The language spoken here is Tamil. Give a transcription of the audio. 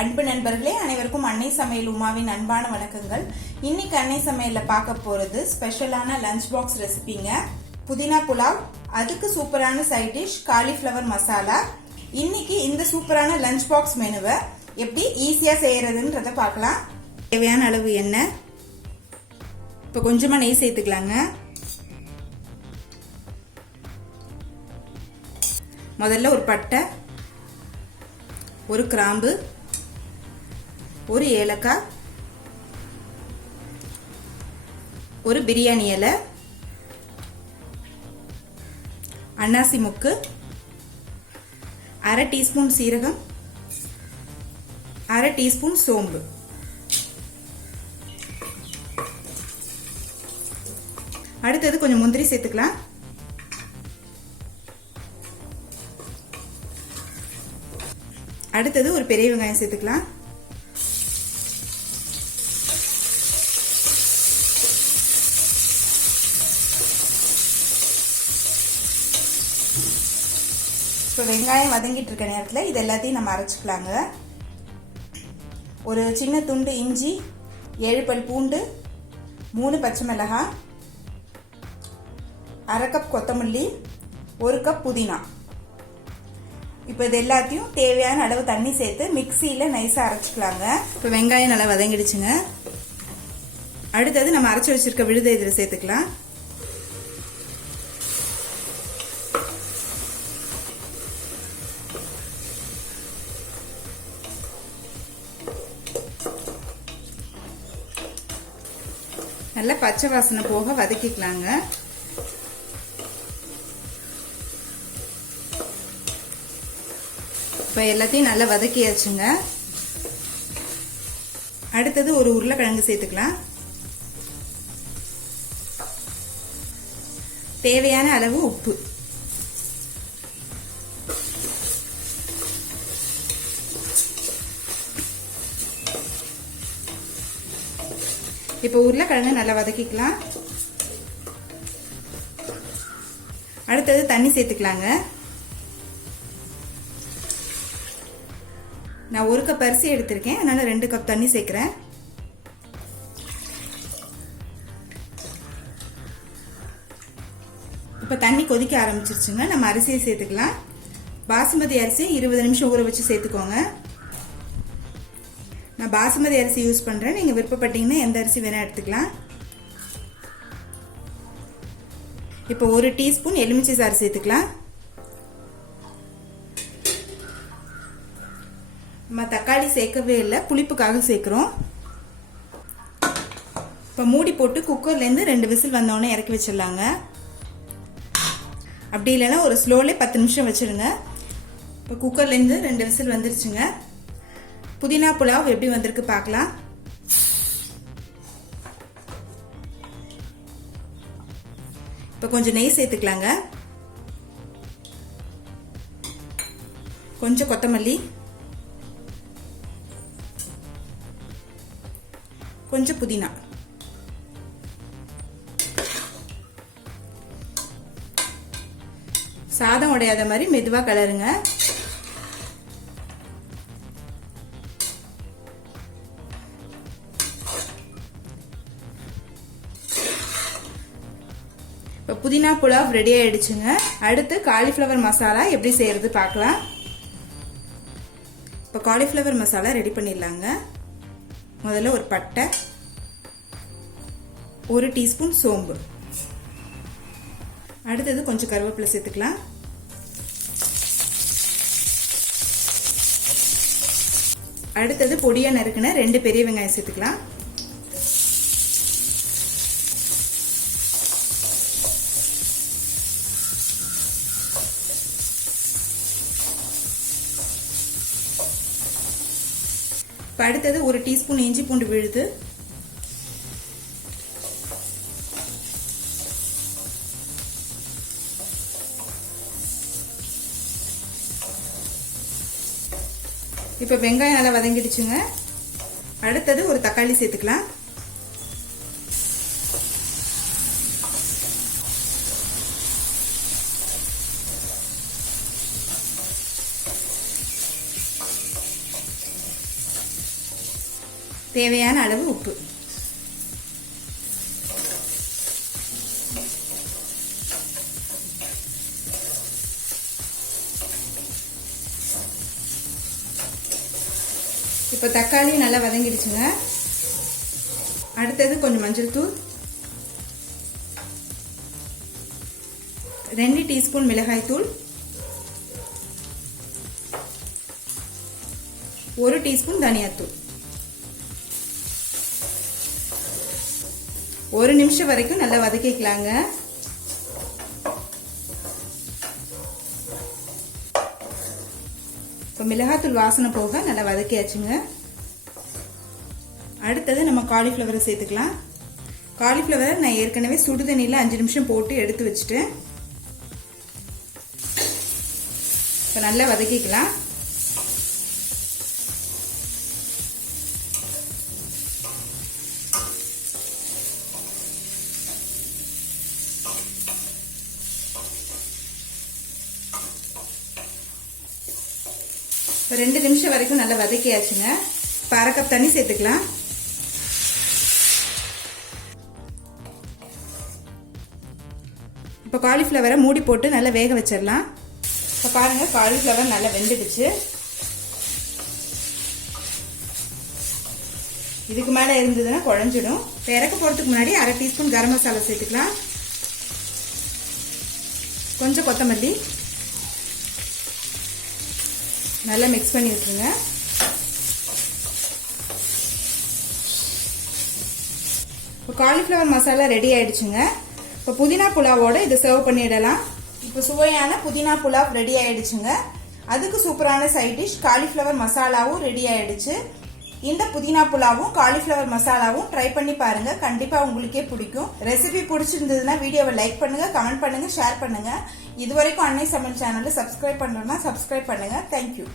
அன்பு நண்பர்களே, அனைவருக்கும் அன்னை சமையல் உமாவின் அன்பான வணக்கங்கள். இன்னைக்கு அன்னை சமையல்ல பார்க்க போறது ஸ்பெஷலான லஞ்ச் பாக்ஸ் ரெசிபிங்க. புதினா புலாவ், அதுக்கு சூப்பரான சைட் டிஷ் காலிஃப்ளவர் மசாலா. இன்னைக்கு இந்த சூப்பரான லஞ்ச் பாக்ஸ் மெனுவை எப்படி ஈஸியா செய்யறதுன்றத பார்க்கலாம். தேவையான அளவு எண்ணெய், இப்போ கொஞ்சமா நெய் சேர்த்துக்கலாங்க. முதல்ல ஒரு பட்டை, ஒரு கிராம்பு, ஒரு ஏலக்காய், ஒரு பிரியாணி இலை, அன்னாசி முக்கு, அரை டீஸ்பூன் சீரகம், அரை டீஸ்பூன் சோம்பு. அடுத்தது கொஞ்சம் முந்திரி சேர்த்துக்கலாம். அடுத்தது ஒரு பெரிய வெங்காயம் சேர்த்துக்கலாம். இப்போ வெங்காயம் வதங்கிட்டு இருக்க நேரத்தில் இது எல்லாத்தையும் நம்ம அரைச்சிக்கலாங்க. ஒரு சின்ன துண்டு இஞ்சி, 7 பல் பூண்டு, 3 பச்சை மிளகாய், அரை கப் கொத்தமல்லி, 1 கப் புதினா. இப்போ இது எல்லாத்தையும் தேவையான அளவு தண்ணி சேர்த்து மிக்சியில் நைஸாக அரைச்சிக்கலாங்க. இப்போ வெங்காயம் நல்லா வதங்கிடுச்சுங்க. அடுத்தது நம்ம அரைச்சி வச்சிருக்க விழுதை இதில் சேர்த்துக்கலாம். நல்லா பச்சை வாசனை போக வதக்கிக்கலாங்க. இப்போ எல்லாத்தையும் நல்லா வதக்கியாச்சுங்க. அடுத்தது ஒரு உருளைக்கிழங்கு சேர்த்துக்கலாம். தேவையான அளவு உப்பு. இப்போ உருளைக்கிழங்கு நல்லா வதக்கிக்கலாம். அடுத்தது தண்ணி சேர்த்துக்கலாங்க. நான் 1 கப் அரிசி எடுத்திருக்கேன், அதனால 2 கப் தண்ணி சேர்க்கிறேன். இப்போ தண்ணி கொதிக்க ஆரம்பிச்சிருச்சுங்க. நம்ம அரிசியை சேர்த்துக்கலாம். பாசுமதி அரிசி 20 நிமிஷம் ஊற வச்சு சேர்த்துக்கோங்க. நான் பாசுமதி அரிசி யூஸ் பண்றேன். நீங்க விருப்பப்பட்டீங்கன்னா எந்த அரிசி வேணா எடுத்துக்கலாம். இப்போ 1 டீஸ்பூன் எலுமிச்சை சாறு சேர்த்துக்கலாம். நம்ம தக்காளி சேர்க்கவே இல்லை, புளிப்புக்காக சேர்க்கிறோம். இப்போ மூடி போட்டு குக்கர்லேருந்து 2 விசில் வந்தோடனே இறக்கி வச்சிடலாங்க. அப்படி இல்லைன்னா ஒரு ஸ்லோலே 10 நிமிஷம் வச்சிருங்க. இப்போ குக்கர்லேருந்து 2 விசில் வந்துருச்சுங்க. புதினா புலாவ் எப்படி வந்திருக்கு பார்க்கலாம். இப்போ கொஞ்சம் நெய் சேர்த்துக்கலாங்க. கொஞ்சம் கொத்தமல்லி, கொஞ்சம் புதினா. சாதம் உடையாத மாதிரி மெதுவா கலருங்க. இப்போ புதினா புலாவ் ரெடி ஆயிடுச்சுங்க. அடுத்து காலிஃப்ளவர் மசாலா எப்படி செய்யறது பார்க்கலாம். இப்போ காலிஃப்ளவர் மசாலா ரெடி பண்ணிடலாங்க. முதல்ல ஒரு பட்டை, 1 டீஸ்பூன் சோம்பு, அடுத்தது கொஞ்சம் கருவேப்பிலை சேர்த்துக்கலாம். அடுத்தது பொடியா நறுக்குன 2 பெரிய வெங்காயம் சேர்த்துக்கலாம். அடுத்தது 1 டீஸ்பூன் இஞ்சி பூண்டு விழுது, இப்போ வெங்காயம் நல்லா வதங்கிடுச்சுங்க. அடுத்தது ஒரு தக்காளி சேர்த்துக்கலாம். தேவையான அளவு உப்பு. இப்போ தக்காளி நல்லா வதங்கிடுச்சுங்க. அடுத்தது கொஞ்சம் மஞ்சள் தூள், 2 டீஸ்பூன் மிளகாய் தூள், 1 டீஸ்பூன் தனியாத்தூள். 1 நிமிஷம் வரைக்கும் நல்லா வதக்கிக்கலாங்க. இப்போ மிளகாத்தூள் வாசனை போக நல்லா வதக்கியாச்சுங்க. அடுத்தது நம்ம காலிஃப்ளவரை சேர்த்துக்கலாம். காலிஃப்ளவரை நான் ஏற்கனவே சுடுதண்ணியில் 5 நிமிஷம் போட்டு எடுத்து வச்சுட்டேன். இப்போ நல்லா வதக்கிக்கலாம். இப்போ 2 நிமிஷம் வரைக்கும் நல்லா வதக்கியாச்சுங்க. இப்போ 1/2 கப் தண்ணி சேர்த்துக்கலாம். இப்போ காலிஃப்ளவரை மூடி போட்டு நல்லா வேக வச்சிடலாம். இப்போ பாருங்க, காலிஃப்ளவர் நல்லா வெந்துடுச்சு. இதுக்கு மேலே இருந்ததுன்னா குழஞ்சிடும். இப்போ இறக்க போகிறதுக்கு முன்னாடி 1/2 டீஸ்பூன் கரம் மசாலா சேர்த்துக்கலாம். கொஞ்சம் கொத்தமல்லி நல்லா மிக்ஸ் பண்ணி விட்டுருங்க. இப்போ காலிஃப்ளவர் மசாலா ரெடி ஆயிடுச்சுங்க. இப்போ புதினா புலாவோட இதை சர்வ் பண்ணிடலாம். இப்போ சுவையான புதினா புலாவ் ரெடி ஆயிடுச்சுங்க. அதுக்கு சூப்பரான சைட் டிஷ் காலிஃப்ளவர் மசாலாவும் ரெடி ஆயிடுச்சு. இந்த புதினா புலாவும் காலிஃப்ளவர் மசாலாவும் ட்ரை பண்ணி பாருங்க. கண்டிப்பா உங்களுக்கே பிடிக்கும். ரெசிபி பிடிச்சிருந்ததுன்னா வீடியோவை லைக் பண்ணுங்க, கமெண்ட் பண்ணுங்க, ஷேர் பண்ணுங்க. இதுவரைக்கும் அன்னை சமையல் சேனலை சப்ஸ்கிரைப் பண்ணலன்னா சப்ஸ்கிரைப் பண்ணுங்க. தேங்க்யூ.